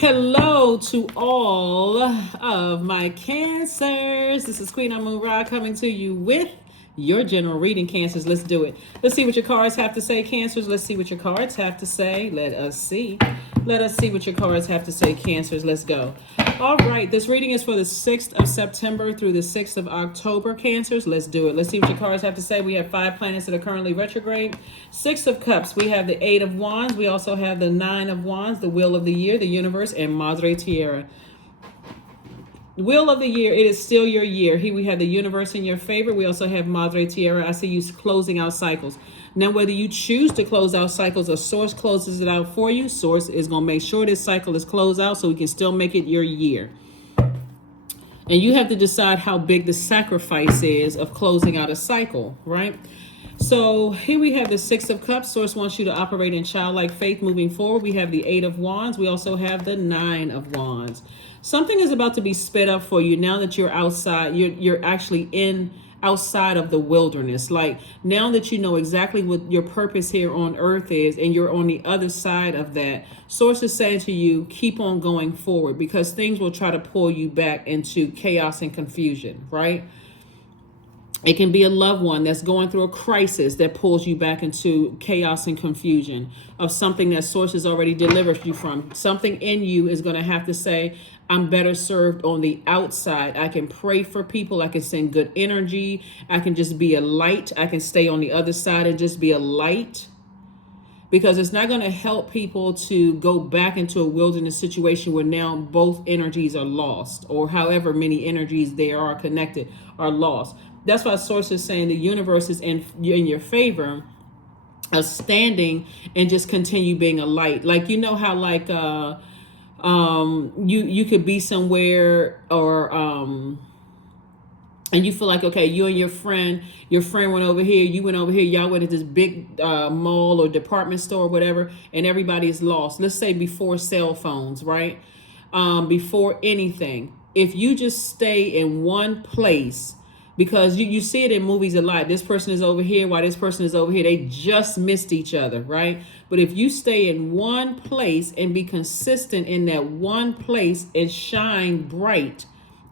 Hello to all of my cancers. This is Queen Amun Ra coming to you with your general reading, cancers. Let's do it. Let's see what your cards have to say, cancers. Let's see what your cards have to say. Let us see. Let us see what your cards have to say, cancers. Let's go. All right, this reading is for the 6th of September through the 6th of October, cancers. Let's do it. Let's see what your cards have to say. We have 5 planets that are currently retrograde. 6 of Cups. We have the 8 of Wands. We also have the 9 of Wands, the Wheel of the Year, the Universe, and Madre Tierra. Wheel of the Year, it is still your year. Here we have the universe in your favor. We also have Madre Tierra. I see you closing out cycles. Now, whether you choose to close out cycles or Source closes it out for you, Source is going to make sure this cycle is closed out so we can still make it your year. And you have to decide how big the sacrifice is of closing out a cycle, right? So here we have the 6 of Cups. Source wants you to operate in childlike faith moving forward. We have the 8 of Wands. We also have the 9 of Wands. Something is about to be sped up for you now that you're outside. You're actually in outside of the wilderness. Like now that you know exactly what your purpose here on earth is and you're on the other side of that, Source is saying to you, keep on going forward because things will try to pull you back into chaos and confusion, right? It can be a loved one that's going through a crisis that pulls you back into chaos and confusion of something that Source has already delivered you from. Something in you is going to have to say, I'm better served on the outside. I can pray for people. I can send good energy. I can just be a light. I can stay on the other side and just be a light. Because it's not going to help people to go back into a wilderness situation where now both energies are lost, or however many energies there are connected are lost. That's why Source is saying the universe is in your favor of standing and just continue being a light. Like, you know how like you could be somewhere or and you feel like, okay, you and your friend went over here, you went over here, y'all went to this big mall or department store or whatever, and everybody is lost. Let's say before cell phones, right? Before anything. If you just stay in one place, because you see it in movies a lot. This person is over here while this person is over here. They just missed each other, right? But if you stay in one place and be consistent in that one place and shine bright,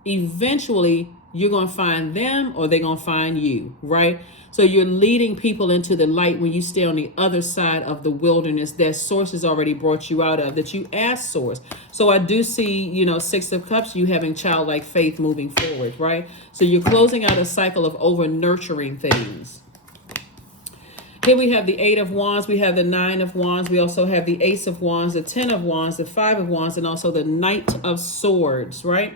eventually you're going to find them or they're going to find you, right? So you're leading people into the light when you stay on the other side of the wilderness that Source has already brought you out of, that you asked Source. So I do see, 6 of Cups, you having childlike faith moving forward, right? So you're closing out a cycle of over nurturing things. Here we have the 8 of Wands, we have the 9 of Wands, we also have the Ace of Wands, the 10 of Wands, the 5 of Wands, and also the Knight of Swords, right?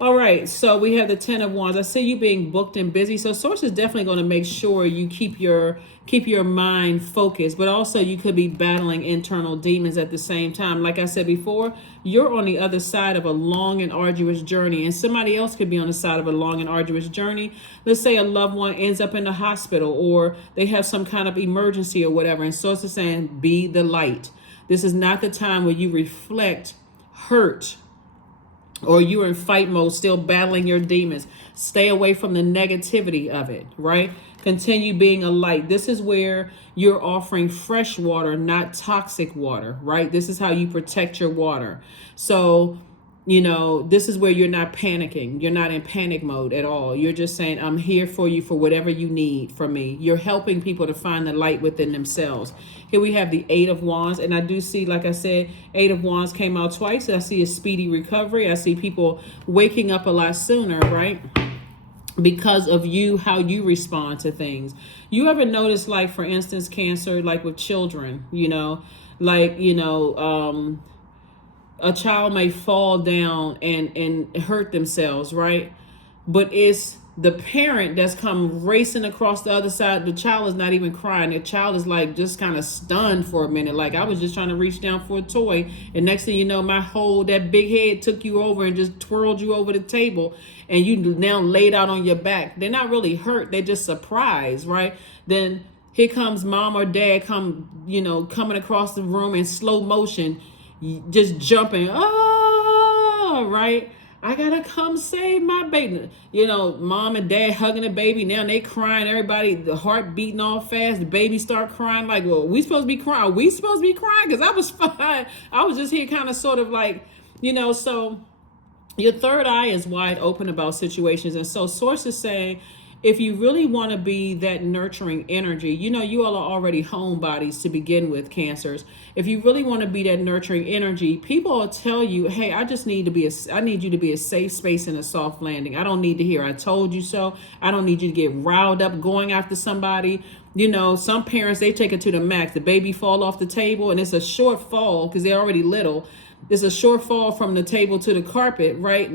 All right, so we have the 10 of Wands. I see you being booked and busy. So Source is definitely going to make sure you keep your mind focused, but also you could be battling internal demons at the same time. Like I said before, you're on the other side of a long and arduous journey, and somebody else could be on the side of a long and arduous journey. Let's say a loved one ends up in the hospital or they have some kind of emergency or whatever, and Source is saying, be the light. This is not the time where you reflect hurt or you're in fight mode, still battling your demons. Stay away from the negativity of it, right? Continue being a light. This is where you're offering fresh water, not toxic water, right? This is how you protect your water. So, this is where you're not panicking. You're not in panic mode at all. You're just saying, I'm here for you for whatever you need from me. You're helping people to find the light within themselves. Here we have the 8 of Wands. And I do see, like I said, 8 of Wands came out twice. I see a speedy recovery. I see people waking up a lot sooner, right? Because of you, how you respond to things. You ever notice, like, for instance, Cancer, like with children, a child may fall down and hurt themselves, right? But it's the parent that's come racing across the other side. The child is not even crying. The child is like just kind of stunned for a minute. Like, I was just trying to reach down for a toy, and next thing you know, that big head took you over and just twirled you over the table, and you now laid out on your back. They're not really hurt. They're just surprised, right? Then here comes mom or dad coming across the room in slow motion, just jumping, right? I gotta come save my baby. You know, mom and dad hugging the baby. Now they crying. Everybody, the heart beating all fast. The baby start crying. Like, well, we supposed to be crying? Are we supposed to be crying? Because I was fine. I was just here kind of sort of like, so your third eye is wide open about situations. And so source is saying, if you really want to be that nurturing energy, you all are already homebodies to begin with, Cancers. If you really want to be that nurturing energy, people will tell you, hey, I need you to be a safe space and a soft landing. I don't need to hear, I told you so. I don't need you to get riled up going after somebody. Some parents, they take it to the max. The baby fall off the table and it's a short fall because they're already little. It's a short fall from the table to the carpet, right?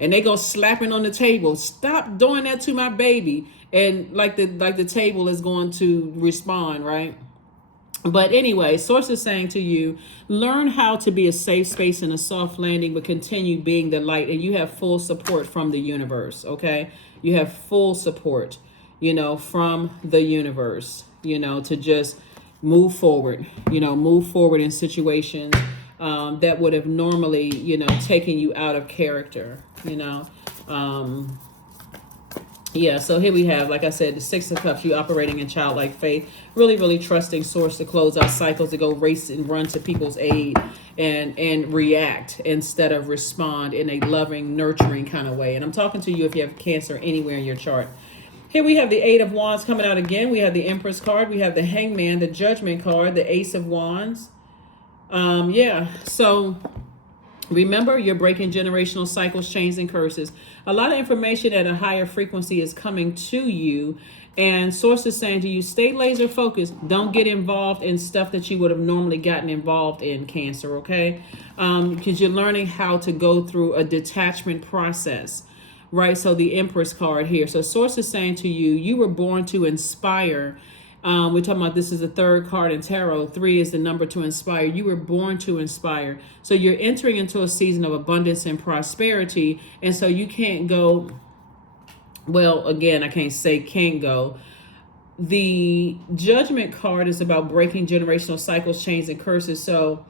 And they go slapping on the table. Stop doing that to my baby. And like the table is going to respond, right? But anyway, source is saying to you, learn how to be a safe space and a soft landing, but continue being the light. And you have full support from the universe, okay? You have full support, from the universe, to just move forward, move forward in situations that would have normally, taken you out of character, Yeah, so here we have, like I said, the Six of Cups, you operating in childlike faith, really, really trusting source to close out cycles, to go race and run to people's aid and react instead of respond in a loving, nurturing kind of way. And I'm talking to you if you have Cancer anywhere in your chart. Here we have the Eight of Wands coming out again. We have the Empress card. We have the Hangman, the Judgment card, the Ace of Wands. So remember, you're breaking generational cycles, chains, and curses. A lot of information at a higher frequency is coming to you, and source is saying to you, stay laser focused. Don't get involved in stuff that you would have normally gotten involved in, Cancer, okay? Because you're learning how to go through a detachment process, right? So the Empress card here. So source is saying to you, you were born to inspire. We're talking about, this is the third card in tarot. 3 is the number to inspire. You were born to inspire. So you're entering into a season of abundance and prosperity. And so you can't go, well, again, I can't say can't go. The Judgment card is about breaking generational cycles, chains, and curses. So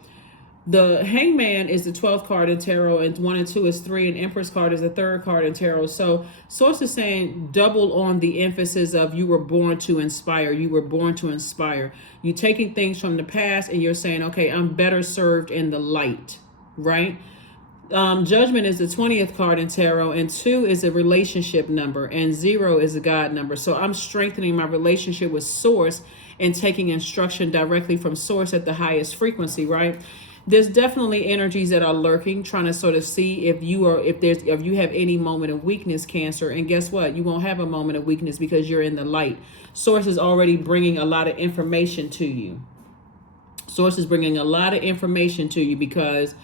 the Hangman is the 12th card in tarot, and 1 and 2 is 3, and Empress card is the 3rd card in tarot. So source is saying double on the emphasis of you were born to inspire. You were born to inspire. You're taking things from the past and you're saying, okay, I'm better served in the light, right? Judgment is the 20th card in tarot, and 2 is a relationship number, and 0 is a God number. So I'm strengthening my relationship with source and taking instruction directly from source at the highest frequency, right? There's definitely energies that are lurking, trying to sort of see if you have any moment of weakness, Cancer. And guess what? You won't have a moment of weakness because you're in the light. Source is already bringing a lot of information to you. Source is bringing a lot of information to you because,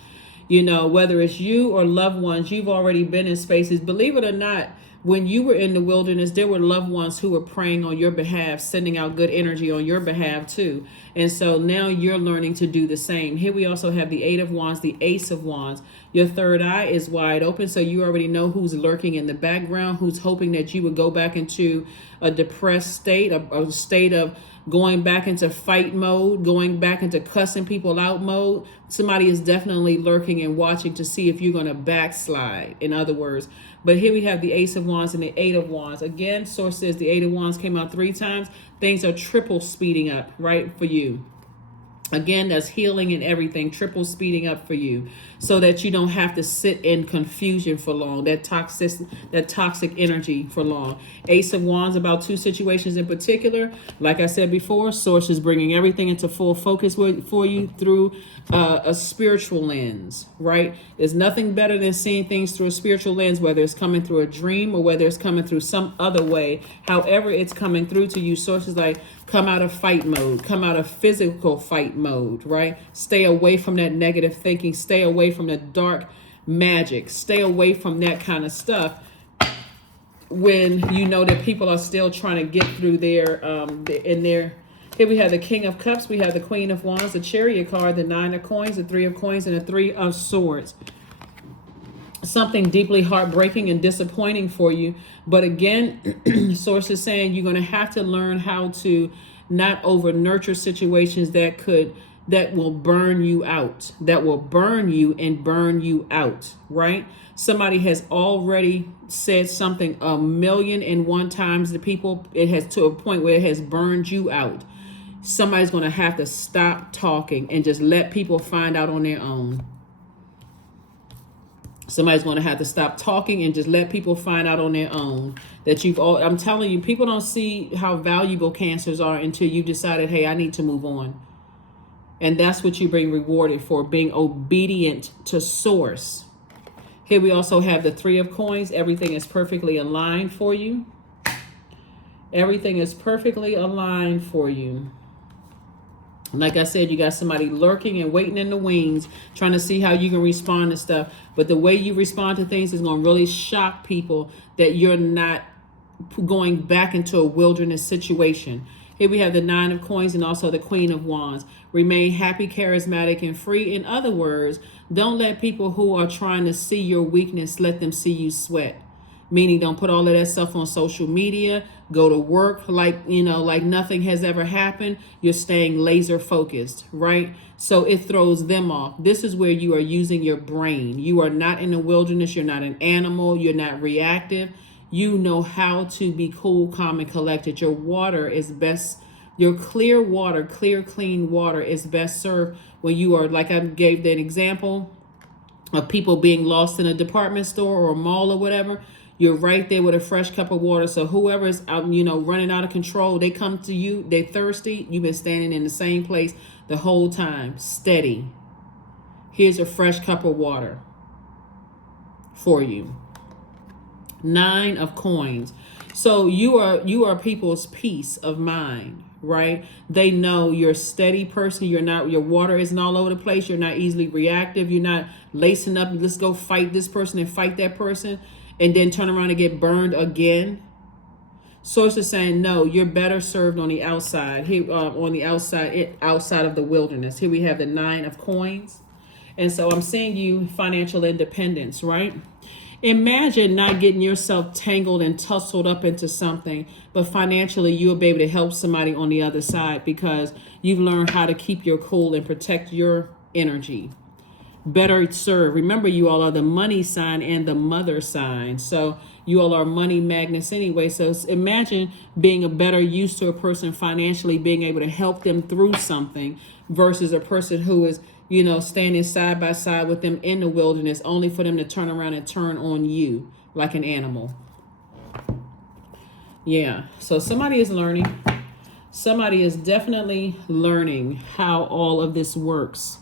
whether it's you or loved ones, you've already been in spaces. Believe it or not, when you were in the wilderness, there were loved ones who were praying on your behalf, sending out good energy on your behalf too. And so now you're learning to do the same. Here we also have the Eight of Wands, the Ace of Wands. Your third eye is wide open, so you already know who's lurking in the background, who's hoping that you would go back into a depressed state, a state of going back into fight mode, going back into cussing people out mode. Somebody is definitely lurking and watching to see if you're going to backslide, in other words. But here we have the Ace of Wands and the Eight of Wands. Again, source says the Eight of Wands came out 3 times. Things are triple speeding up, right, for you. Again, that's healing and everything, triple speeding up for you so that you don't have to sit in confusion for long, that toxic energy for long. Ace of Wands about 2 situations in particular. Like I said before, source is bringing everything into full focus for you through a spiritual lens, right? There's nothing better than seeing things through a spiritual lens, whether it's coming through a dream or whether it's coming through some other way. However it's coming through to you, source is like, come out of fight mode, come out of physical fight mode, right? Stay away from that negative thinking, stay away from the dark magic, stay away from that kind of stuff when you know that people are still trying to get through here we have the King of Cups, we have the Queen of Wands, the Chariot card, the 9 of Coins, the 3 of Coins, and the 3 of Swords. Something deeply heartbreaking and disappointing for you. But again, source is saying you're going to have to learn how to not over nurture situations that could that will burn you out, that will burn you and burn you out, right? Somebody has already said something 1,000,001 times to people. It has to a point where it has burned you out. Somebody's going to have to stop talking and just let people find out on their own. Somebody's going to have to stop talking and just let people find out on their own that you've all. I'm telling you, people don't see how valuable cancers are until you decided, hey, I need to move on. And that's what you're being rewarded for, being obedient to source. Here we also have the 3 of coins. Everything is perfectly aligned for you. Everything is perfectly aligned for you. Like I said, you got somebody lurking and waiting in the wings, trying to see how you can respond to stuff. But the way you respond to things is going to really shock people that you're not going back into a wilderness situation. Here we have the 9 of coins and also the Queen of Wands. Remain happy, charismatic, and free. In other words, don't let people who are trying to see your weakness, let them see you sweat. Meaning, don't put all of that stuff on social media. Go to work like nothing has ever happened. You're staying laser focused, right? So it throws them off. This is where you are using your brain. You are not in the wilderness. You're not an animal. You're not reactive. You know how to be cool, calm, and collected. Your water is best. Your clear water, clear, clean water is best served when you are, like I gave that example of people being lost in a department store or a mall or whatever. You're right there with a fresh cup of water. So whoever is out, running out of control, they come to you, they're thirsty. You've been standing in the same place the whole time, steady. Here's a fresh cup of water for you. 9 of coins. So you are people's peace of mind, right? They know you're a steady person. Your water isn't all over the place. You're not easily reactive. You're not lacing up. Let's go fight this person and fight that person, and then turn around and get burned again. Source is saying, no, you're better served on the outside. Here, on the outside of the wilderness. Here we have the 9 of coins. And so I'm seeing you financial independence, right? Imagine not getting yourself tangled and tussled up into something, but financially you'll be able to help somebody on the other side because you've learned how to keep your cool and protect your energy. Better serve. Remember, you all are the money sign and the mother sign. So you all are money magnets anyway. So imagine being a better use to a person financially, being able to help them through something versus a person who is, standing side by side with them in the wilderness, only for them to turn around and turn on you like an animal. Yeah. So somebody is learning. Somebody is definitely learning how all of this works.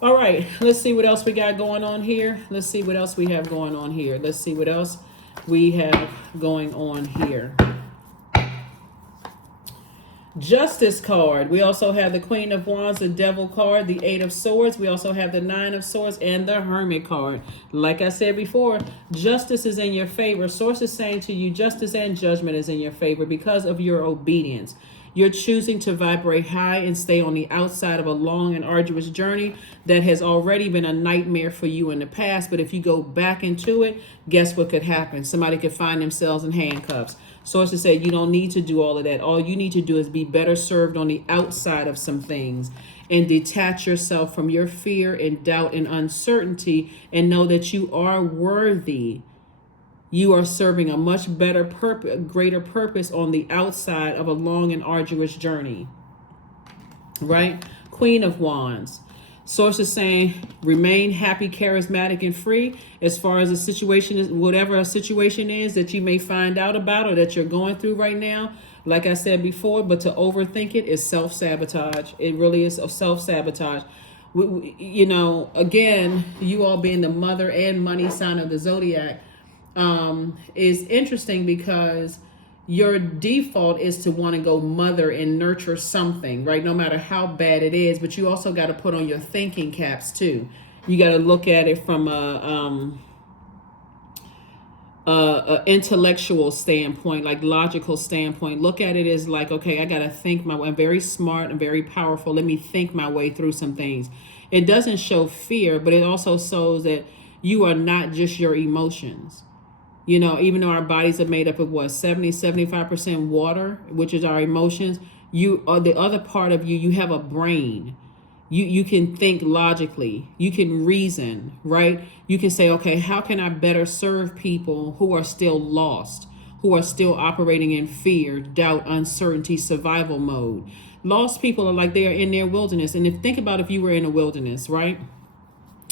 All right, let's see what else we got going on here. Let's see what else we have going on here. Let's see what else we have going on here. Justice card. We also have the Queen of Wands, the Devil card, the 8 of Swords. We also have the 9 of Swords and the Hermit card. Like I said before, justice is in your favor. Source is saying to you, justice and judgment is in your favor because of your obedience. You're choosing to vibrate high and stay on the outside of a long and arduous journey that has already been a nightmare for you in the past. But if you go back into it, guess what could happen? Somebody could find themselves in handcuffs. Sources say you don't need to do all of that. All you need to do is be better served on the outside of some things and detach yourself from your fear and doubt and uncertainty and know that you are worthy. You are serving a much better purpose, greater purpose on the outside of a long and arduous journey, right? Queen of Wands. Source is saying, remain happy, charismatic, and free. As far as a situation is, whatever a situation is that you may find out about or that you're going through right now, like I said before, but to overthink it is self-sabotage. It really is self-sabotage. Again, you all being the mother and money sign of the Zodiac, is interesting because your default is to want to go mother and nurture something, right? No matter how bad it is, but you also got to put on your thinking caps too. You got to look at it from a intellectual standpoint, like logical standpoint. Look at it as like, okay, I got to think my way. I'm very smart and very powerful. Let me think my way through some things. It doesn't show fear, but it also shows that you are not just your emotions. Even though our bodies are made up of 75% water, which is our emotions, You are the other part of you. You have a brain. You can think logically. You can reason, right? You can say, okay, how can I better serve people who are still lost, who are still operating in fear, doubt, uncertainty, survival mode? Lost people are like they are in their wilderness. And think about if you were in a wilderness, right?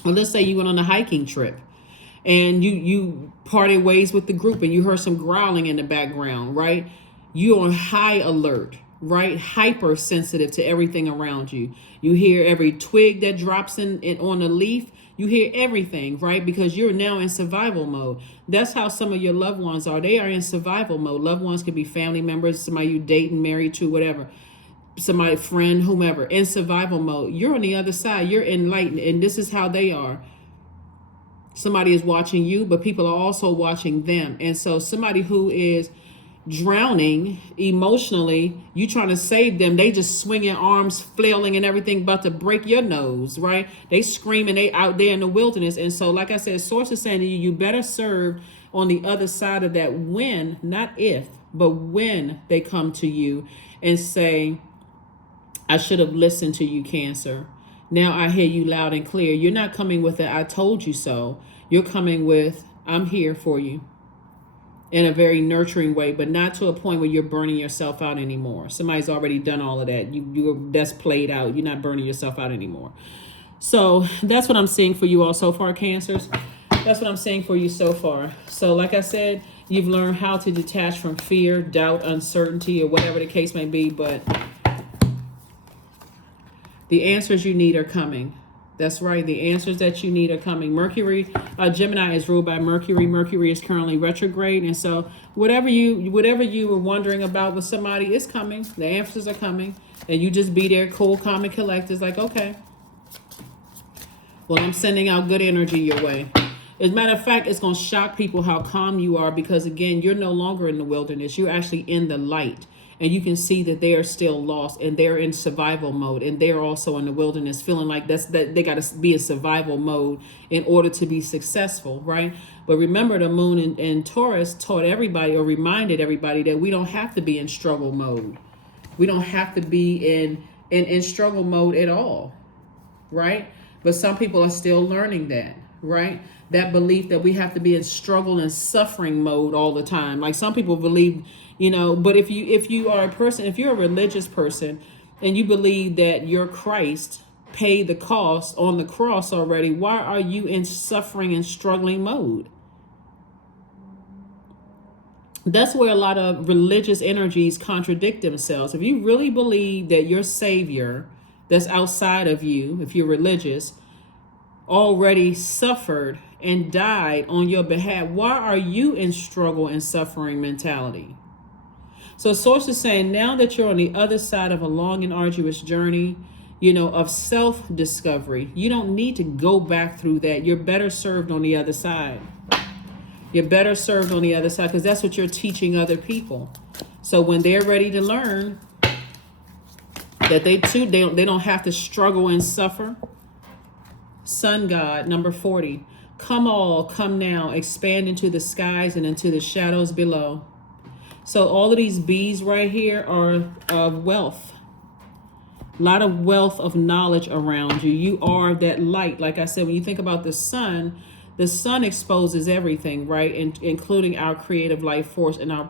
Or let's say you went on a hiking trip and you parted ways with the group and you heard some growling in the background, right? You're on high alert, right? Hypersensitive to everything around you. You hear every twig that drops in on a leaf. You hear everything, right? Because you're now in survival mode. That's how some of your loved ones are. They are in survival mode. Loved ones could be family members, somebody you dating, married to, whatever. Somebody, friend, whomever, in survival mode. You're on the other side. You're enlightened. And this is how they are. Somebody is watching you, but people are also watching them. And so somebody who is drowning emotionally, you trying to save them, they just swinging arms, flailing and everything, about to break your nose, right? They screaming, they out there in the wilderness. And so, like I said, source is saying to you, you better serve on the other side of that when, not if, but when they come to you and say, I should have listened to you, Cancer. Now I hear you loud and clear. You're not coming with a I told you so. You're coming with I'm here for you in a very nurturing way, but not to a point where you're burning yourself out anymore. Somebody's already done all of that. That's played out. You're not burning yourself out anymore. So that's what I'm seeing for you all so far, Cancers. That's what I'm saying for you so far. So like I said, you've learned how to detach from fear, doubt, uncertainty, or whatever the case may be, but the answers you need are coming. That's right. The answers that you need are coming. Mercury, Gemini is ruled by Mercury. Mercury is currently retrograde. And so whatever you were wondering about with somebody is coming. The answers are coming. And you just be there, cool, calm, and collected. It's like, okay. Well, I'm sending out good energy your way. As a matter of fact, it's going to shock people how calm you are because, again, you're no longer in the wilderness. You're actually in the light. And you can see that they are still lost and they're in survival mode. And they're also in the wilderness feeling like that they got to be in survival mode in order to be successful, right? But remember, the moon in Taurus taught everybody or reminded everybody that we don't have to be in struggle mode. We don't have to be in struggle mode at all, right? But some people are still learning that, right? That belief that we have to be in struggle and suffering mode all the time. Like some people believe, but if you are a person, if you're a religious person and you believe that your Christ paid the cost on the cross already, why are you in suffering and struggling mode? That's where a lot of religious energies contradict themselves. If you really believe that your Savior that's outside of you, if you're religious, already suffered and died on your behalf, why are you in struggle and suffering mentality? So Source is saying now that you're on the other side of a long and arduous journey, of self-discovery, you don't need to go back through that. You're better served on the other side. You're better served on the other side because that's what you're teaching other people. So when they're ready to learn that they don't have to struggle and suffer. Sun God, number 40. Come all, come now, expand into the skies and into the shadows below. So all of these bees right here are of wealth. A lot of wealth of knowledge around you. You are that light. Like I said, when you think about the sun exposes everything, right? Including our creative life force and our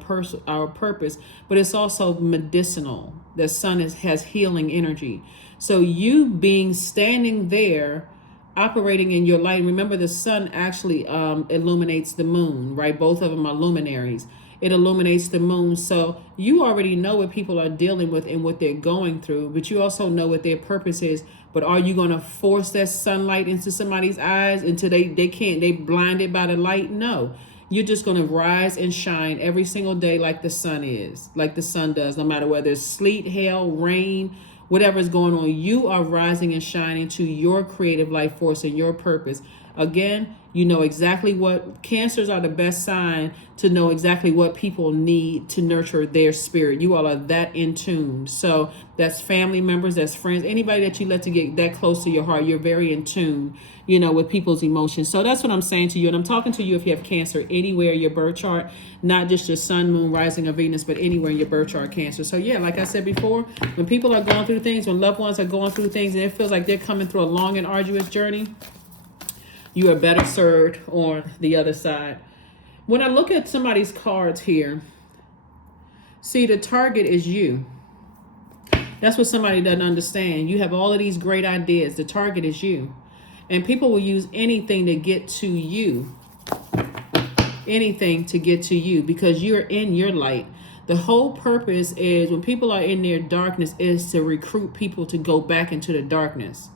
purpose. But it's also medicinal. The sun has healing energy. So you standing there, operating in your light. Remember, the sun actually illuminates the moon, right? Both of them are luminaries. It illuminates the moon. So you already know what people are dealing with and what they're going through, but you also know what their purpose is. But are you going to force that sunlight into somebody's eyes until they can't, they blinded by the light? No. You're just going to rise and shine every single day like the sun is, like the sun does, no matter whether it's sleet, hail, rain, whatever is going on. You are rising and shining to your creative life force and your purpose. Again, you know exactly what cancers are the best sign to know exactly what people need to nurture their spirit. You all are that in tune. So that's family members, that's friends, anybody that you let to get that close to your heart. You're very in tune, you know, with people's emotions. So that's what I'm saying to you. And I'm talking to you if you have cancer anywhere in your birth chart, not just your sun, moon, rising, or Venus, but anywhere in your birth chart, cancer. So yeah, like I said before, when people are going through things, when loved ones are going through things, and it feels like they're coming through a long and arduous journey, you are better served on the other side. When I look at somebody's cards here, see, the target is you. That's what somebody doesn't understand. You have all of these great ideas. The target is you. And people will use anything to get to you. Anything to get to you because you're in your light. The whole purpose is when people are in their darkness is to recruit people to go back into the darkness,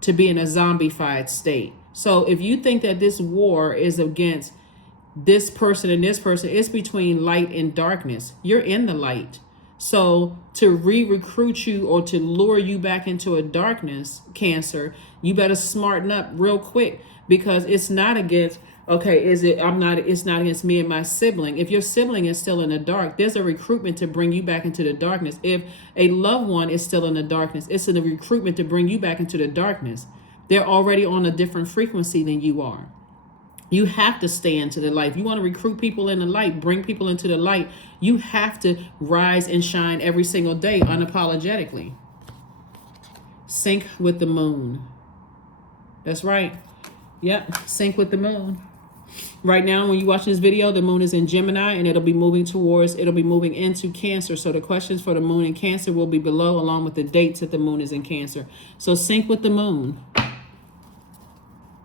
to be in a zombified state. So if you think that this war is against this person and this person, it's between light and darkness. You're in the light. So to re-recruit you or to lure you back into a darkness, Cancer, you better smarten up real quick because it's not against, okay, it's not against me and my sibling. If your sibling is still in the dark, there's a recruitment to bring you back into the darkness. If a loved one is still in the darkness, it's a recruitment to bring you back into the darkness. They're already on a different frequency than you are. You have to stay into the light. If you want to recruit people in the light, bring people into the light, you have to rise and shine every single day unapologetically. Sync with the moon. That's right. Yep, sync with the moon. Right now, when you watch this video, the moon is in Gemini and it'll be moving into Cancer. So the questions for the moon in Cancer will be below along with the dates that the moon is in Cancer. So sync with the moon.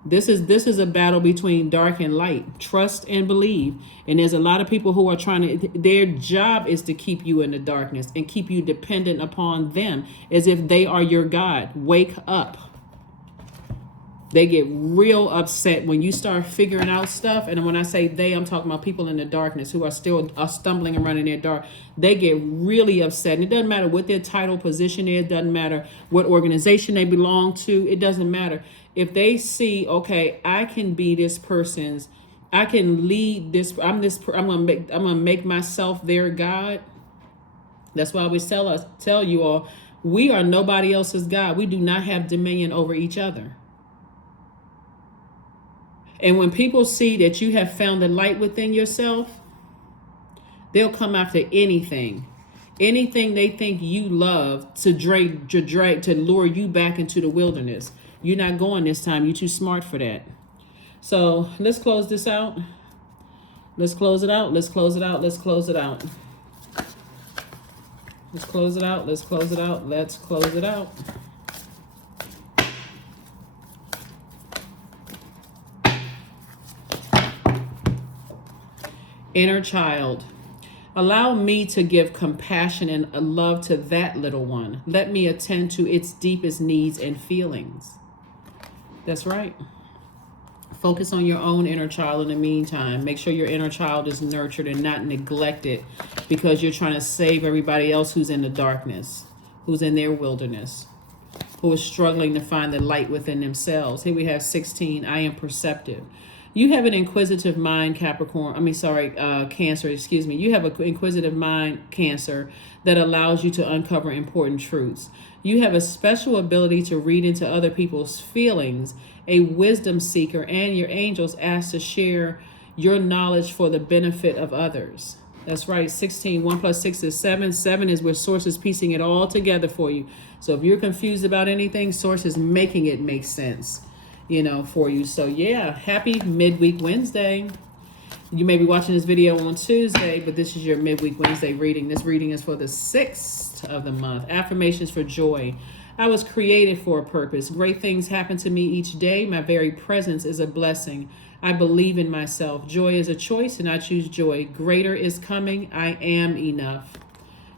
This is a battle between dark and light. Trust and believe. And there's a lot of people who are trying to, their job is to keep you in the darkness and keep you dependent upon them as if they are your God. Wake up. They get real upset when you start figuring out stuff. And when I say they, I'm talking about people in the darkness who are still stumbling around in their dark. They get really upset. And it doesn't matter what their title position is. Doesn't matter what organization they belong to. It doesn't matter. If they see, okay, I can be this person's, I can lead this, I'm gonna make myself their God. That's why I always tell you all, we are nobody else's God. We do not have dominion over each other. And when people see that you have found the light within yourself, they'll come after anything they think you love to lure you back into the wilderness. You're not going this time. You're too smart for that. So let's close this out. Let's close it out. Let's close it out. Let's close it out. Let's close it out. Let's close it out. Let's close it out. Inner child. Allow me to give compassion and love to that little one. Let me attend to its deepest needs and feelings. That's right. Focus on your own inner child in the meantime. Make sure your inner child is nurtured and not neglected because you're trying to save everybody else who's in the darkness, who's in their wilderness, who is struggling to find the light within themselves. Here we have 16. I am perceptive. You have an inquisitive mind, Cancer, excuse me. You have an inquisitive mind, Cancer, that allows you to uncover important truths. You have a special ability to read into other people's feelings, a wisdom seeker, and your angels ask to share your knowledge for the benefit of others. That's right, 16. 1 plus 6 is 7. 7 is where Source is piecing it all together for you. So if you're confused about anything, Source is making it make sense, for you. So yeah, happy midweek Wednesday. You may be watching this video on Tuesday, but this is your midweek Wednesday reading. This reading is for the 6th of the month. Affirmations for joy. I was created for a purpose. Great things happen to me each day. My very presence is a blessing. I believe in myself. Joy is a choice, and I choose joy. Greater is coming. I am enough.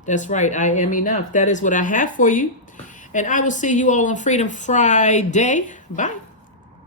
That's right. I am enough. That is what I have for you. And I will see you all on Freedom Friday. Bye.